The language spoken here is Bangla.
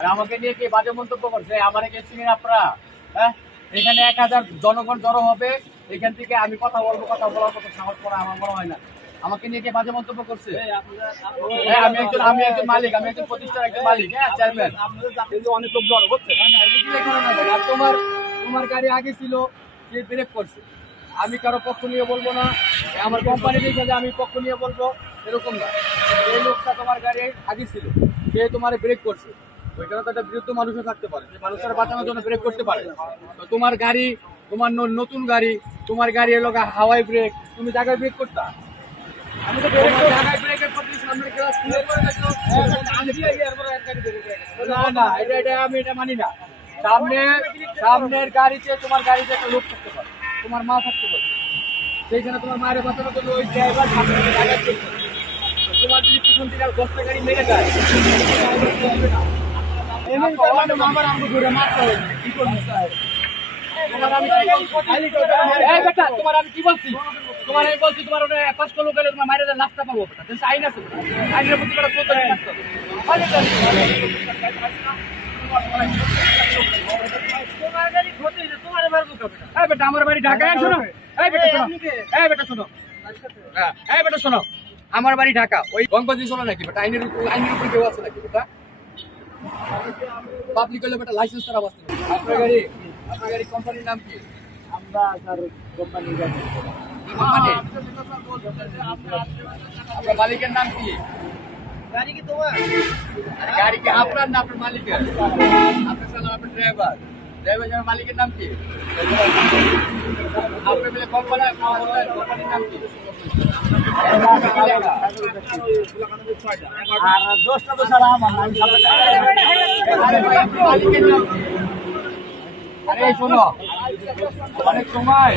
আমাকে নিয়ে কি বাজে মন্তব্য করছে? আমারে কে চিনেন আপনারা? হ্যাঁ, এখানে 1000 জনগণ জড়ো হবে, এখান থেকে আমি কথা বলবো, কথা বলার মতো সাহস করা আমার মনে হয় না। আমাকে নিয়ে কে বাজে মন্তব্য করছে? হ্যাঁ, আমি একজন মালিক, আমি একজন প্রতিষ্ঠানের একজন মালিক, হ্যাঁ, চেয়ারম্যান। অনেক লোক জড়ো হচ্ছে। আর তোমার গাড়ি আগে ছিল, সে ব্রেক করছে। আমি কারো পক্ষ নিয়ে বলবো না, আমার কোম্পানি দেখে আমি পক্ষ নিয়ে বলবো এরকম না। এই লোকটা তোমার গাড়ি আগে ছিল, সে তোমার ব্রেক করছে, ওইখানে তো একটা বিরুদ্ধ মানুষও থাকতে পারে, মানুষের বাঁচানোর জন্য ব্রেক করতে পারে। তো তোমার গাড়ি, তোমার নতুন গাড়ি, তোমার গাড়ি এলো হাওয়াই ব্রেক, তুমি জায়গায় ব্রেক করতা? আমি তো জায়গায় ব্রেকের না, এটা আমি এটা মানি না। সামনের গাড়িতে তোমার গাড়িতে একটা লোক থাকতে পারে, তোমার মা থাকতে পারে, সেইখানে তোমার মায়ের বাঁচানোর জন্য ওই ড্রাইভার সামনে জায়গায় ব্রেক করে। তোমার যদি পিছন থেকে 10টা গাড়ি মেরে যায়, আমার আমাকে ঘুরে মারতে হবে, কি করবো? তোমার আমি কি বলছি? তোমার আমি বলছি তোমার ওটা 5 লোক এলে তোমার মায়ের লাশটা পাবো, আইন আছে, আইনের প্রতি একটা শ্রদ্ধা রাখতে হবে। আমার বাড়ি ঢাকায়, শোনো, শোনো, শোনো, আমার বাড়ি ঢাকা, ওই গঙ্গবাজি শোনো নাকি? আইনের উপর কেউ আছে নাকি? পাবলিক হলে বেটা লাইসেন্স ছাড়া বাঁচতে। আপনার গাড়ি কোম্পানির নাম কি? আমরা স্যার কোম্পানির গাড়ি। আপনার মালিকের নাম কি? গাড়ি কি তোমার? গাড়ি কি আপনার না আপনার মালিকের? আপনার চালান, আপনার ড্রাইভার মালিকের নাম কি? আপনার বলে কোম্পানির নাম কি? আর 10টা তো স্যার আমার মালিকের নাম কি? আরে শোনো, অনেক সময়